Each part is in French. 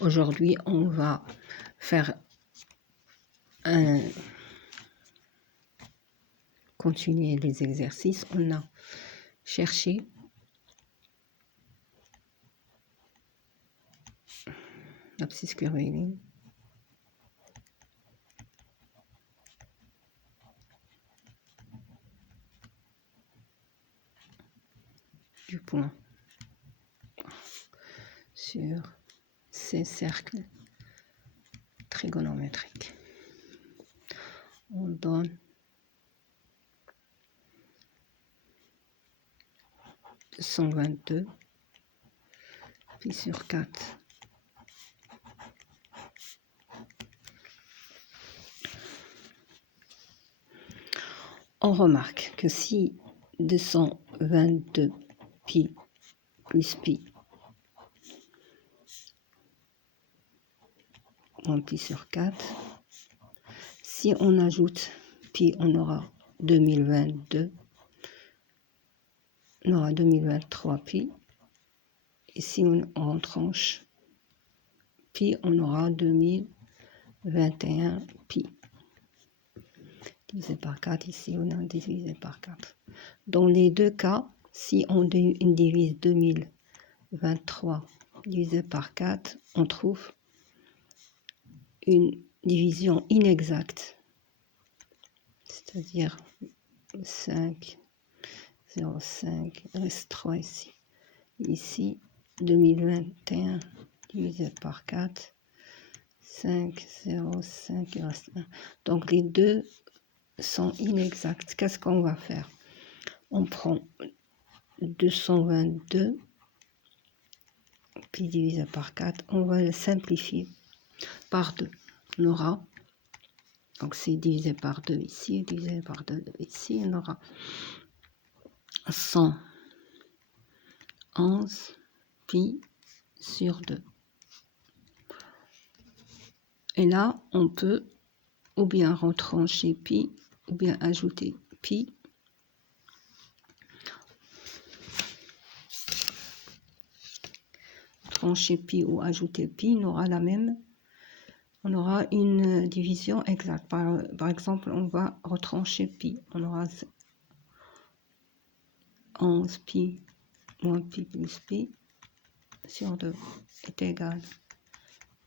Aujourd'hui, on va faire continuer les exercices. On a cherché l'abscisse curviligne, du point sur ces cercles trigonométriques. On donne 222 pi sur 4. On remarque que si 222 pi plus pi moins pi sur 4, si on ajoute pi, on aura 2022, on aura 2023 pi, et si on tranche pi, on aura 2021 pi. Divisé par 4, ici on a divisé par 4. Dans les deux cas, si on divise 2023 divisé par 4, on trouve une division inexacte, c'est-à-dire 5, 0,5, il reste 3 ici. Ici, 2021 divisé par 4, 5, 0,5, il reste 1. Donc les deux sont inexacts. Qu'est-ce qu'on va faire? On prend 222 puis divisé par 4, on va le simplifier par 2. On aura, donc c'est divisé par 2 ici, divisé par 2 ici, on aura 111 pi sur 2. Et là, on peut ou bien retrancher pi, ou bien ajouter pi. Trancher pi ou ajouter pi, on aura la même, on aura une division exacte. Par exemple, on va retrancher pi, on aura 11 pi moins pi plus pi sur 2 est égal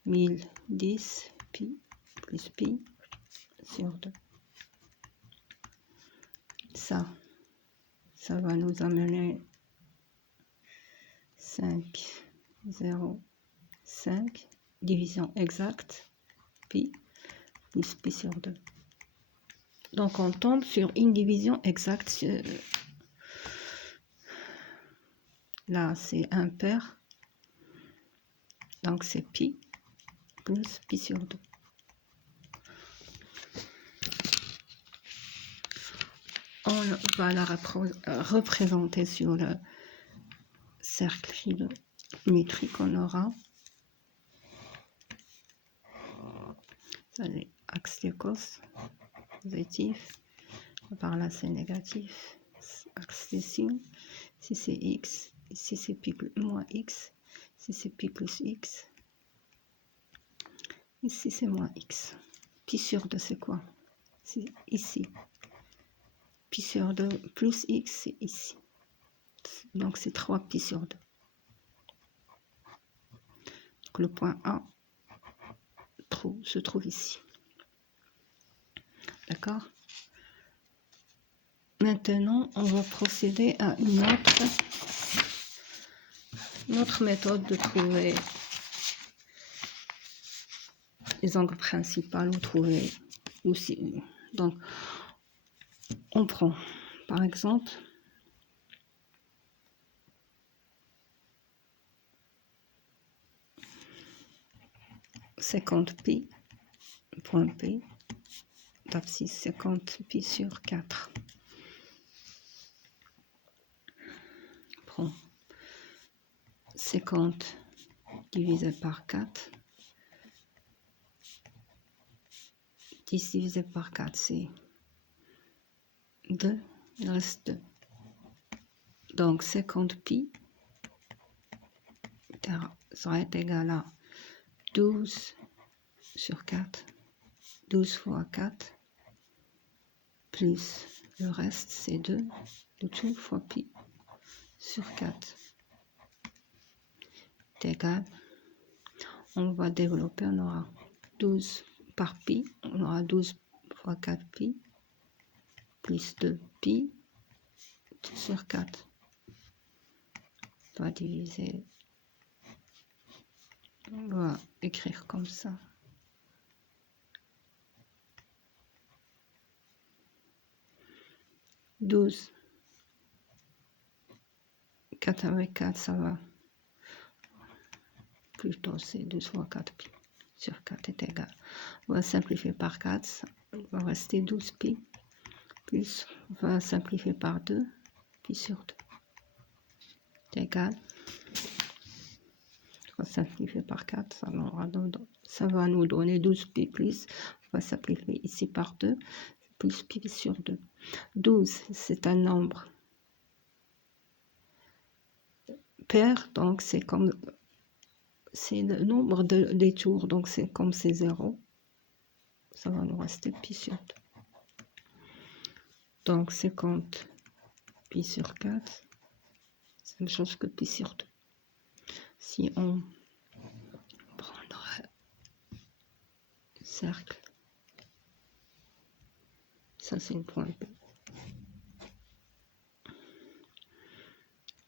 1010 pi plus pi sur 2. Ça va nous amener 5, 0, 5, division exacte, pi plus pi sur 2. Donc on tombe sur une division exacte. Là c'est impair, donc c'est pi plus pi sur 2. On va la représenter sur le cercle géométrique. On aura axe de cos positif, par là c'est négatif, axe de signe, si c'est x, ici c'est pi moins x, ici c'est pi plus x, ici c'est moins x. Pi sur 2 c'est quoi? C'est ici. Pi sur 2 plus x c'est ici. Donc c'est 3 pi sur 2. Donc le point A se trouve ici. D'accord? Maintenant, on va procéder à une autre méthode de trouver les angles principaux ou trouver aussi. Donc, on prend par exemple $50 point P d'abscisse 50 pi sur 4. On prend 50 divisé par 4. 10 divisé par 4, c'est 2. Il reste 2. Donc 50 pi sera égal à 12 sur 4, 12 fois 4, plus le reste c'est 2, le tout fois pi sur 4 est égal, on va développer, on aura 12 par pi, on aura 12 fois 4 pi, plus 2 pi sur 4. On va diviser, on va écrire comme ça. 12, 4 avec 4, ça va. Plutôt, c'est 12 fois 4 pi sur 4 est égal. On va simplifier par 4, il va rester 12 pi. Plus, on va simplifier par 2, pi sur 2 est égal. On va simplifier par 4, ça va nous donner 12 pi plus. On va simplifier ici par 2, plus pi sur 2. 12, c'est un nombre pair, donc c'est comme... C'est le nombre des tours, donc c'est comme c'est 0. Ça va nous rester pi sur 2. Donc 50 pi sur 4, c'est la même chose que pi sur 2. Si on prend le cercle, ça c'est le point B.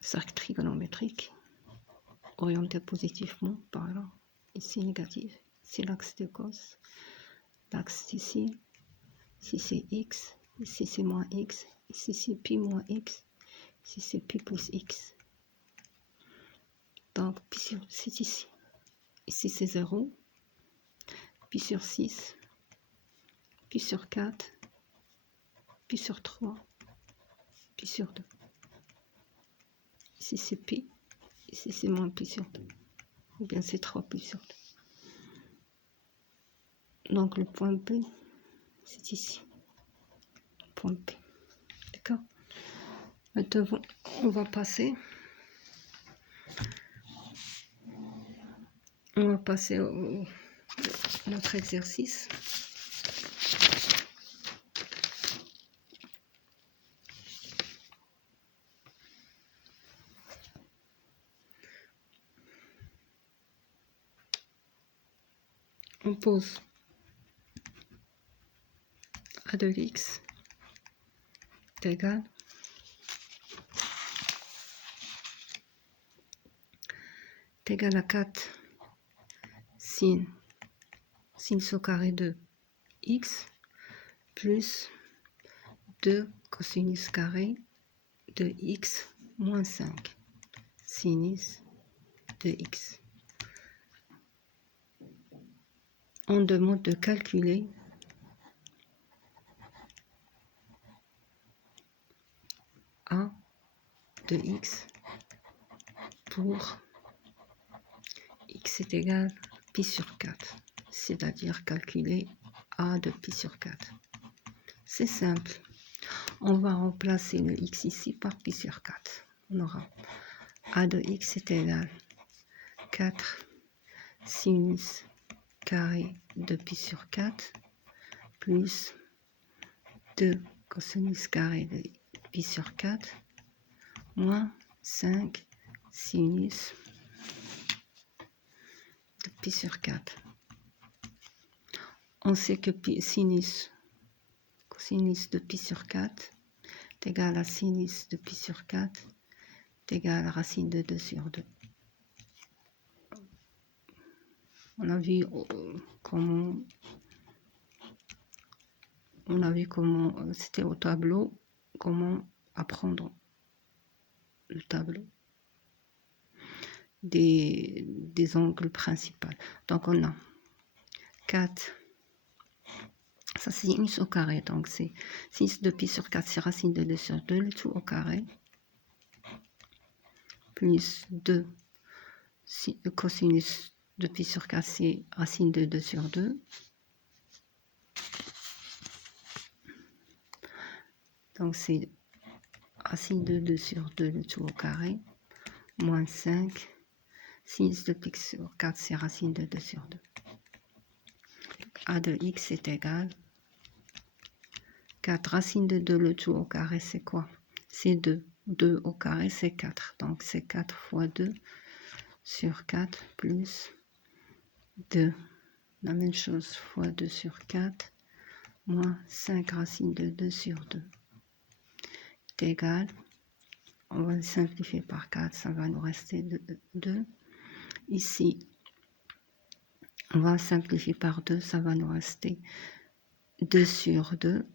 Cercle trigonométrique, orienté positivement par là, ici négatif, c'est l'axe de cos, l'axe ici c'est x, ici c'est moins x, ici c'est pi moins x, ici c'est pi plus x. Donc pi sur, c'est ici c'est 0, pi sur 6, pi sur 4, pi sur 3, pi sur 2. Ici c'est pi, ici c'est moins pi sur 2, ou bien c'est 3 pi sur 2. Donc le point B, c'est ici, point B. D'accord? Maintenant, on va passer au notre exercice. On pose a de x est égal à 4 sin au carré de x plus 2 cosinus carré de x moins 5 sinus de x. On demande de calculer a de x pour x est égal à pi sur 4, c'est-à-dire calculer a de pi sur 4. C'est simple. On va remplacer le x ici par pi sur 4. On aura a de x est égal à 4 sinus carré de pi sur 4 plus 2 cosinus carré de pi sur 4 moins 5 sinus de pi sur 4. On sait que cosinus de pi sur 4 est égal à sinus de pi sur 4 est égal à racine de 2 sur 2. On a vu comment c'était au tableau, comment apprendre le tableau des angles principaux. Donc on a 4, ça c'est sinus au carré, donc c'est sinus de pi sur 4, c'est racine de 2 sur 2, le tout au carré, plus 2 cosinus de pi sur 4, c'est racine de 2 sur 2. Donc c'est racine de 2 sur 2, le tout au carré, moins 5, sinus de pi sur 4, c'est racine de 2 sur 2. A de x est égal 4 racine de 2, le tout au carré, c'est quoi? C'est 2. 2 au carré, c'est 4. Donc, c'est 4 fois 2 sur 4 plus 2. La même chose, fois 2 sur 4, moins 5 racine de 2 sur 2. C'est égal, on va le simplifier par 4, ça va nous rester 2. Ici, on va simplifier par 2, ça va nous rester 2 sur 2,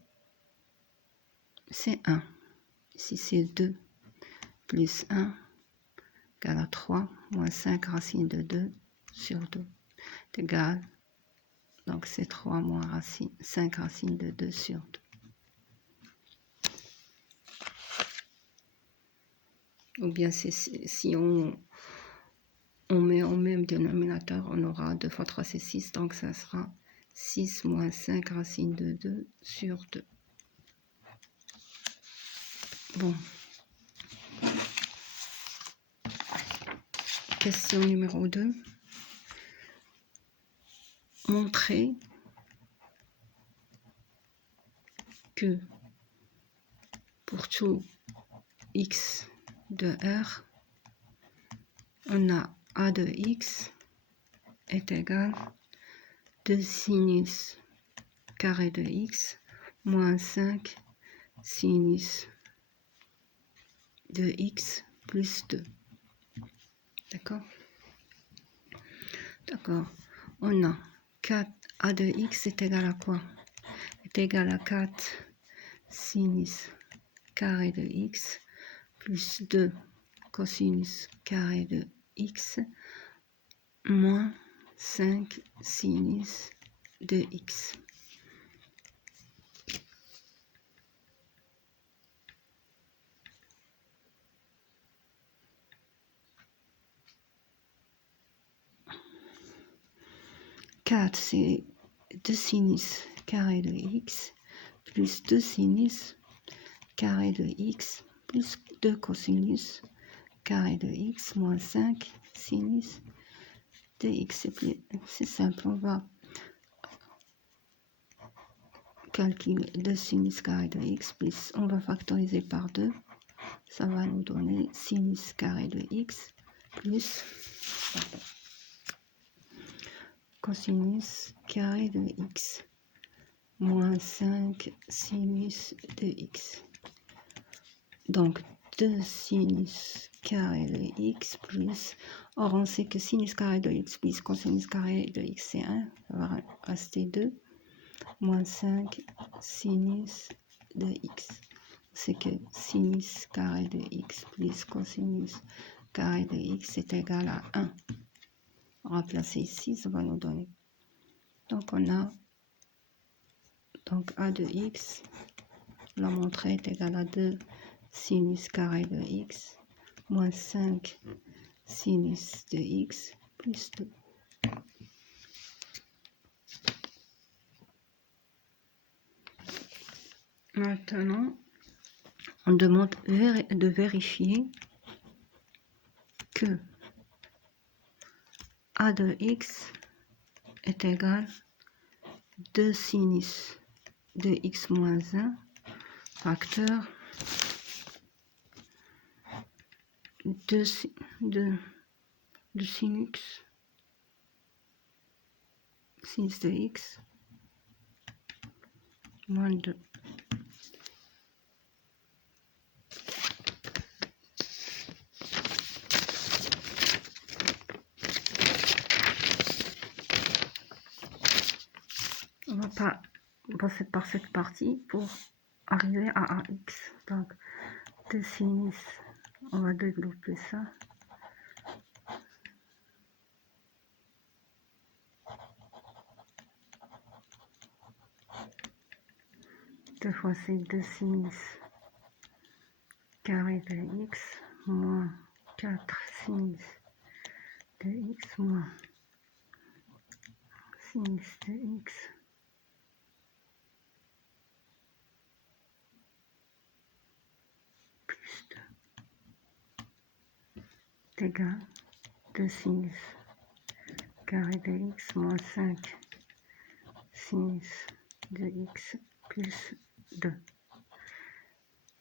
c'est 1. Ici, c'est 2 plus 1 égale à 3, moins 5 racine de 2 sur 2. C'est égal, donc c'est 3 moins 5 racine de 2 sur 2. Ou bien si on met au même dénominateur, on aura 2 fois 3, c'est 6, donc ça sera 6 moins 5 racine de 2 sur 2. Bon. Question numéro 2. Montrer que pour tout x de R, on a a de x est égal 2 sinus carré de x moins 5 sinus de x plus 2. D'accord? D'accord. On a 4 a de x est égal à quoi? Est égal à 4 sinus carré de x plus 2 cosinus carré de x moins 5 sinus de x. C'est 2 sinus carré de x plus 2 sinus carré de x plus 2 cosinus carré de x moins 5 sinus de x. C'est simple, on va calculer 2 sinus carré de x plus, on va factoriser par 2, ça va nous donner sinus carré de x plus cosinus carré de x moins 5 sinus de x. Donc 2 sinus carré de x plus, or on sait que sinus carré de x plus cosinus carré de x c'est 1, ça va rester 2, moins 5 sinus de x. C'est que sinus carré de x plus cosinus carré de x est égal à 1. Remplacer ici, ça va nous donner. Donc on a donc a de x, la montrée est égale à 2 sinus carré de x moins 5 sinus de x plus 2. Maintenant, on demande de vérifier que a de x est égal 2 sinus de x moins 1 facteur de sinus de x moins 2. On va pas passer par cette partie pour arriver à ax. Donc 2 sinus, on va développer ça. Deux fois c'est 2 sinus carré de x moins 4 sinus de x moins sinus de x plus est égal 2 sinus carré de x moins 5 sinus de x plus 2.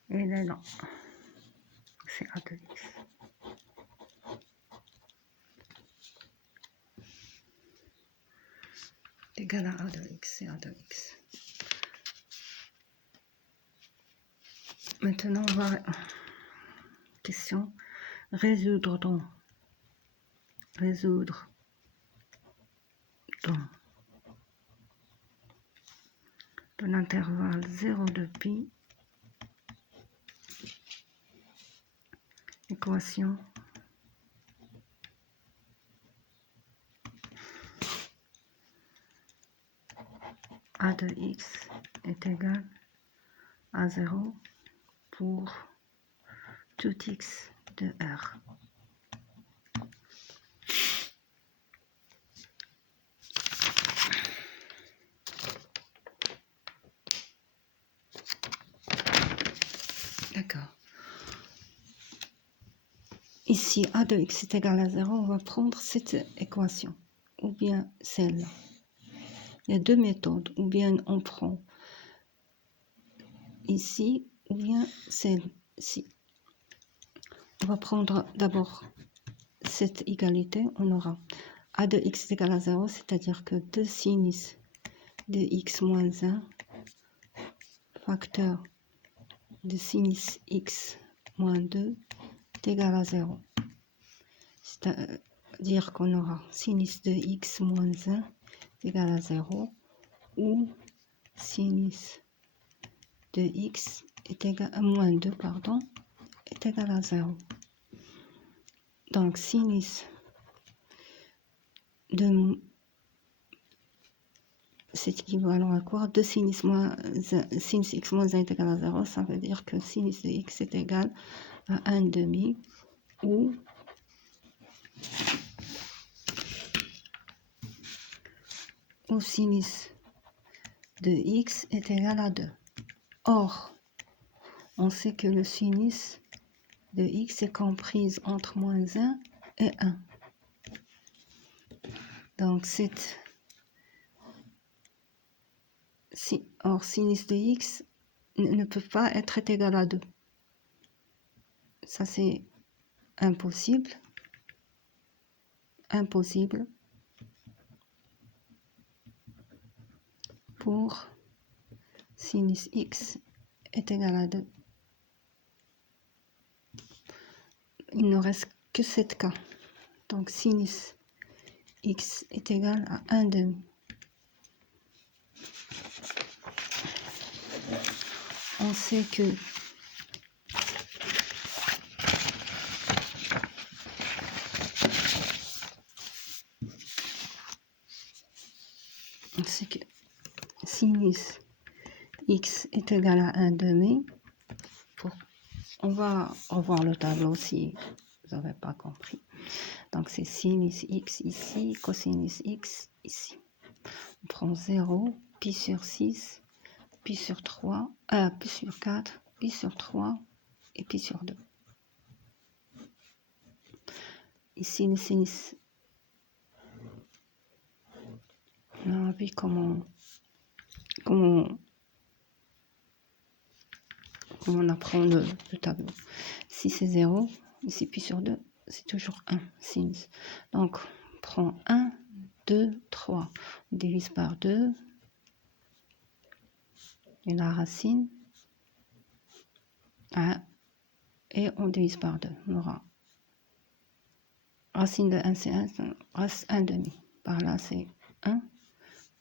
Et là, non, c'est a de x. Égal à a de x, c'est a de x. Maintenant, on va... Question. Résoudre dans de l'intervalle 0 de pi équation a de x est égal à 0 pour tout x de R. D'accord. Ici, a de x est égal à 0, on va prendre cette équation, ou bien celle-là. Il y a deux méthodes, ou bien on prend ici, ou bien celle-ci. On va prendre d'abord cette égalité, on aura a de x est égal à 0, c'est-à-dire que 2 sinus de x moins 1 facteur de sinus x moins 2 est égal à 0. C'est-à-dire qu'on aura sinus de x moins 1 est égal à 0 ou sinus de x est égal à moins 2, pardon, est égal à 0. Donc sinus de c'est équivalent à quoi? 2 sinus x moins 1 est égal à 0, ça veut dire que sinus de x est égal à 1 demi ou sinus de x est égal à 2. Or, on sait que le sinus de x est comprise entre moins 1 et 1. Donc, or, sinus de x ne peut pas être égal à 2. Ça, c'est impossible. Impossible pour sinus x est égal à 2. Il ne reste que 7 cas. Donc, sinus x est égal à 1 demi. On sait que sinus x est égal à 1 demi. On va revoir le tableau si vous n'avez pas compris. Donc c'est sinus x ici, cosinus x ici. On prend 0, pi sur 6, pi sur 3, pi sur 4, pi sur 3 et pi sur 2. Ici le sinus. On a vu comment on apprend le tableau. Si c'est 0, ici pi sur 2, c'est toujours 1 sinus. Donc on prend 1, 2, 3. On divise par 2. Et la racine. 1. Et on divise par 2. On aura racine de 1, c'est 1, reste 1 demi. Par là, c'est 1.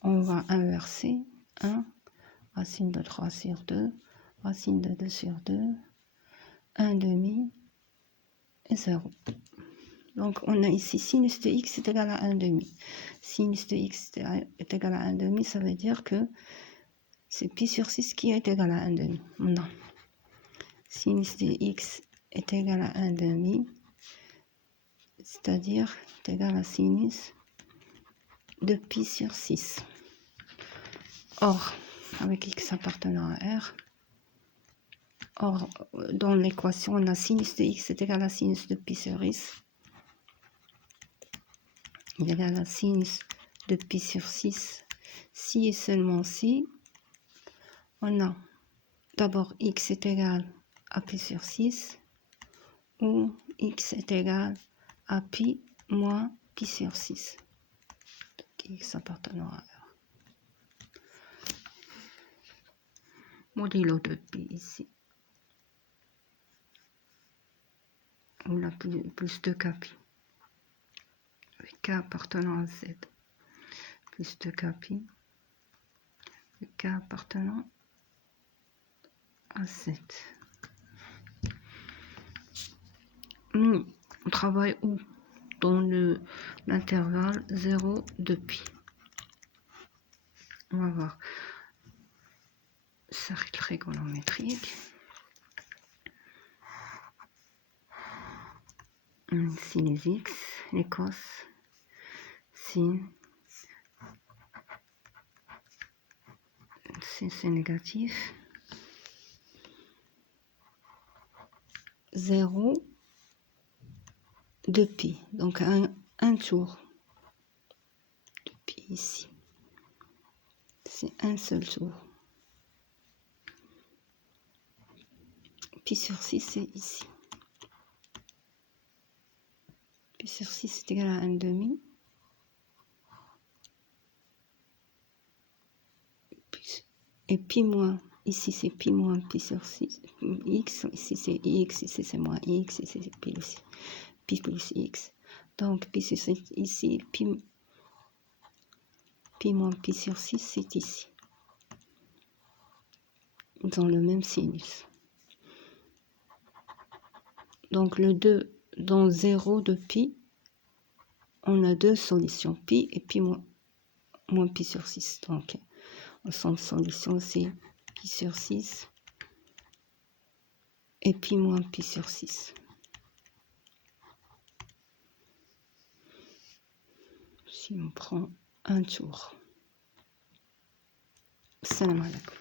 On va inverser. 1. Racine de 3 sur 2. Racine de 2 sur 2. 1 demi. Et 0. Donc, on a ici sinus de x est égal à 1 demi. Sinus de x est égal à 1 demi, ça veut dire que c'est pi sur 6 qui est égal à 1 demi. Non. Sinus de x est égal à 1 demi, c'est-à-dire est égal à sinus de pi sur 6. Or, avec x appartenant à R, or, dans l'équation, on a sinus de x est égal à sinus de pi sur 6. égale à sinus de pi sur 6. Si et seulement si, on a d'abord x est égal à pi sur 6 ou x est égal à pi moins pi sur 6. Donc, x appartenant à R. Modulo de pi ici. On a plus de k pi. K appartenant à Z. Plus de k pi. K appartenant à Z. On travaille où? Dans l'intervalle 0 de pi. On va voir. Cercle trigonométrique. Ici les x, les cos, sin, c'est négatif. 0 de pi, donc un tour de pi ici. C'est un seul tour. Pi sur 6, c'est ici. Pi sur 6 c'est égal à 1/2. Et pi moins, ici c'est pi moins pi sur 6, x, ici c'est x, ici c'est moins x, ici c'est pi plus x. Donc pi sur 6, ici, pi moins pi sur 6, c'est ici. Dans le même sinus. Donc le 2, dans 0 de pi, on a deux solutions, pi et pi moins pi sur 6. Donc, ensemble solution, c'est pi sur 6 et pi moins pi sur 6. Si on prend un tour. Salam alaikum.